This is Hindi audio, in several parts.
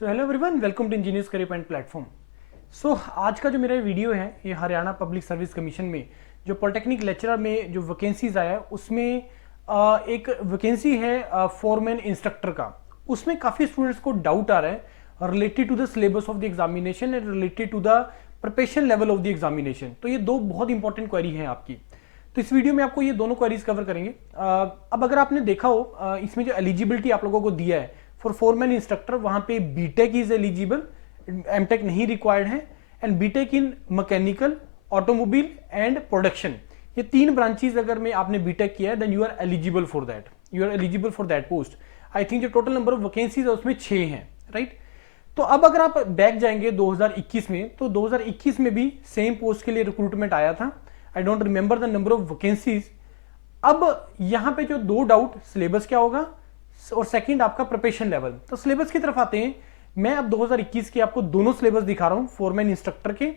So hello everyone, welcome to Engineers Career Point platform. So आज का जो मेरा वीडियो है ये हरियाणा पब्लिक सर्विस कमीशन में जो पॉलिटेक्निक लेक्चरर में जो वैकेंसीज आया है उसमें एक वैकेंसी है फोरमैन इंस्ट्रक्टर का। उसमें काफ़ी स्टूडेंट्स को डाउट आ रहा है related to the syllabus of the examination and related to the preparation level of the examination. तो ये दो बहुत इंपॉर्टेंट क्वेरी है आपकी, तो इस वीडियो में आपको ये दोनों क्वेरीज कवर करेंगे। अब अगर आपने देखा हो इसमें जो एलिजिबिलिटी आप लोगों को दिया है फॉर फोरमैन इंस्ट्रक्टर, वहां पे बीटेक इज एलिजिबल, एमटेक नहीं रिक्वायर्ड है, and BTech in mechanical, automobile and production, ये तीन ब्रांचेस अगर में आपने बीटेक किया है then you are eligible for that, you are eligible for that post. I think जो टोटल नंबर ऑफ वैकेंसीज है उसमें 6 हैं, राइट। तो अब अगर आप बैक जाएंगे 2021 में, तो 2021 में भी सेम पोस्ट के लिए रिक्रूटमेंट आया था। I don't remember the number of vacancies. अब यहां पे जो दो डाउट, सिलेबस क्या होगा और सेकंड आपका प्रिपरेशन लेवल। तो सिलेबस की तरफ आते हैं। मैं अब 2021 के आपको दोनों सिलेबस दिखा रहा हूं, फोरमैन इंस्ट्रक्टर के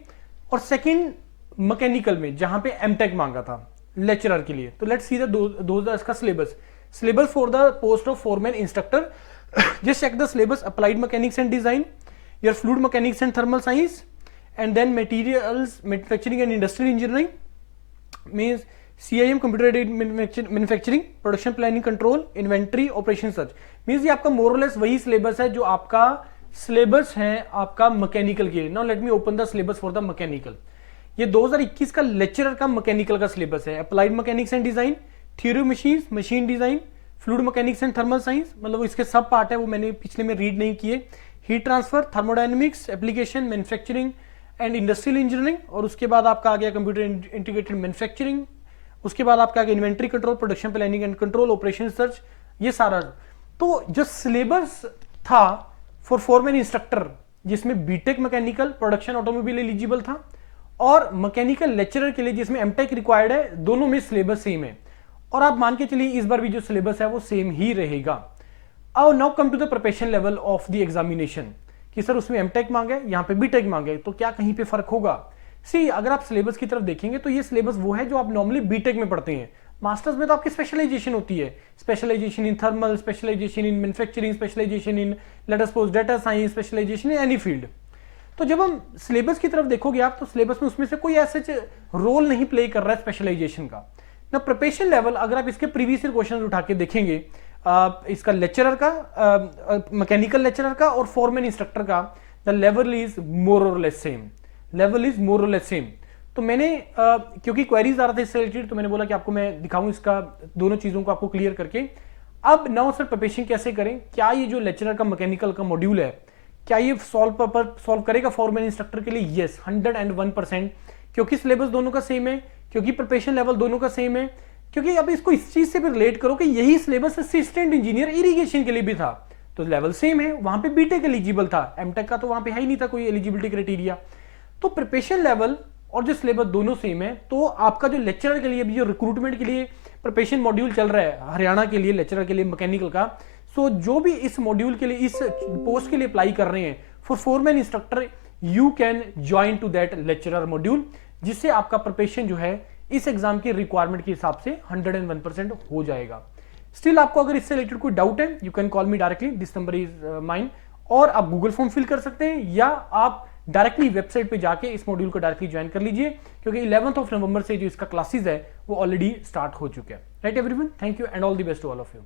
और सेकंड मैकेनिकल में जहां पे एमटेक मांगा था लेक्चरर के लिए। तो लेट्स सी द इसका syllabus for the post of foreman instructor. Just check the syllabus: applied mechanics and design, your fluid mechanics and thermal science, and then materials manufacturing and industrial engineering, means CIM computer aided manufacturing, production planning control, inventory, operation search. Means ये आपका मोरलेस वही सिलेबस है जो आपका सिलेबस है आपका मैकेनिकल के लिए। Now let me open the syllabus for the mechanical. ये 2021 का लेक्चरर का मैकेनिकल का सिलेबस है। Applied mechanics and design, theory machine, machine design, fluid mechanics and thermal science, मतलब इसके सब पार्ट है वो मैंने पिछले में रीड नहीं किए। Heat transfer, thermodynamics, application, manufacturing and industrial engineering, और उसके बाद आपका आ गया कंप्यूटर इंटीग्रेटेड मैन्युफैक्चरिंग, उसके बाद आपका आगे inventory control, production planning and control, operation search, ये सारा। तो जो सिलेबस था फॉर फोरमैन इंस्ट्रक्टर जिसमें BTech mechanical, production, automobile eligible था, और मैकेनिकल लेक्चरर के लिए जिसमें एमटेक रिक्वायर्ड है, दोनों में सिलेबस सेम है। और आप मान के चलिए इस बार भी जो सिलेबस है वो सेम ही रहेगा। अब now come to the preparation level of the examination कि सर उसमें एमटेक मांगे, यहाँ पे बीटेक मांगे, तो क्या कहीं पे फर्क होगा? सी, अगर आप सिलेबस की तरफ देखेंगे तो ये सिलेबस वो है जो आप नॉर्मली बीटेक में पढ़ते हैं। मास्टर्स में तो आपकी स्पेशलाइजेशन होती है, specialization in thermal, specialization in manufacturing, specialization in let us suppose data science, specialization in any field. तो जब हम सिलेबस की तरफ देखोगे आप, तो सिलेबस में उसमें से कोई ऐसा रोल नहीं प्ले कर रहा है स्पेशलाइजेशन का ना। प्रिपरेशन लेवल अगर आप इसके प्रीवियस क्वेश्चन उठा के देखेंगे, इसका लेक्चरर का, मैकेनिकल लेक्चरर का और फोरमैन इंस्ट्रक्टर का, द लेवल इज मोर और less same, level is more और लेस सेम। तो मैंने क्योंकि क्वेरीज आ रहा था इससे रिलेटेड, तो मैंने बोला कि आपको मैं दिखाऊं इसका दोनों चीजों को आपको क्लियर करके। अब नाउ सर प्रिपरेशन कैसे करें? क्या ये जो लेक्चरर का मैकेनिकल का मॉड्यूल है, क्या ये सॉल्व करेगा फोरमैन इंस्ट्रक्टर के लिए? यस, 101%, क्योंकि सिलेबस दोनों का सेम है, क्योंकि प्रिपरेशन लेवल दोनों का सेम है, क्योंकि अब इसको इस चीज से भी रिलेट करो कि यही सिलेबस असिस्टेंट इंजीनियर इरिगेशन के लिए भी था, तो लेवल सेम है। वहां पे बीटेक एलिजिबल था, एमटेक का तो वहां पे है ही नहीं था कोई एलिजिबिलिटी क्राइटेरिया। तो प्रिपरेशन लेवल और जो सिलेबस दोनों सेम है। तो आपका जो लेक्चरर के लिए भी जो रिक्रूटमेंट के लिए प्रिपरेशन मॉड्यूल चल रहा है हरियाणा के लिए लेक्चरर के लिए मैकेनिकल का, सो जो भी इस मॉड्यूल के लिए इस पोस्ट के लिए अप्लाई कर रहे हैं for foreman instructor, you can join to that lecturer module, जिससे आपका प्रिपरेशन जो है इस एग्जाम के रिक्वायरमेंट के हिसाब से 101% हो जाएगा। स्टिल आपको अगर इससे रिलेटेड कोई डाउट है, you can call me directly, this number is mine, और आप गूगल फॉर्म फिल कर सकते हैं या आप डायरेक्टली वेबसाइट पे जाके इस मॉड्यूल को डायरेक्टली ज्वाइन कर लीजिए, क्योंकि 11 नवंबर से जो इसका क्लासेस है वो ऑलरेडी स्टार्ट हो चुके हैं। Right everyone, thank you and all the best to all of you.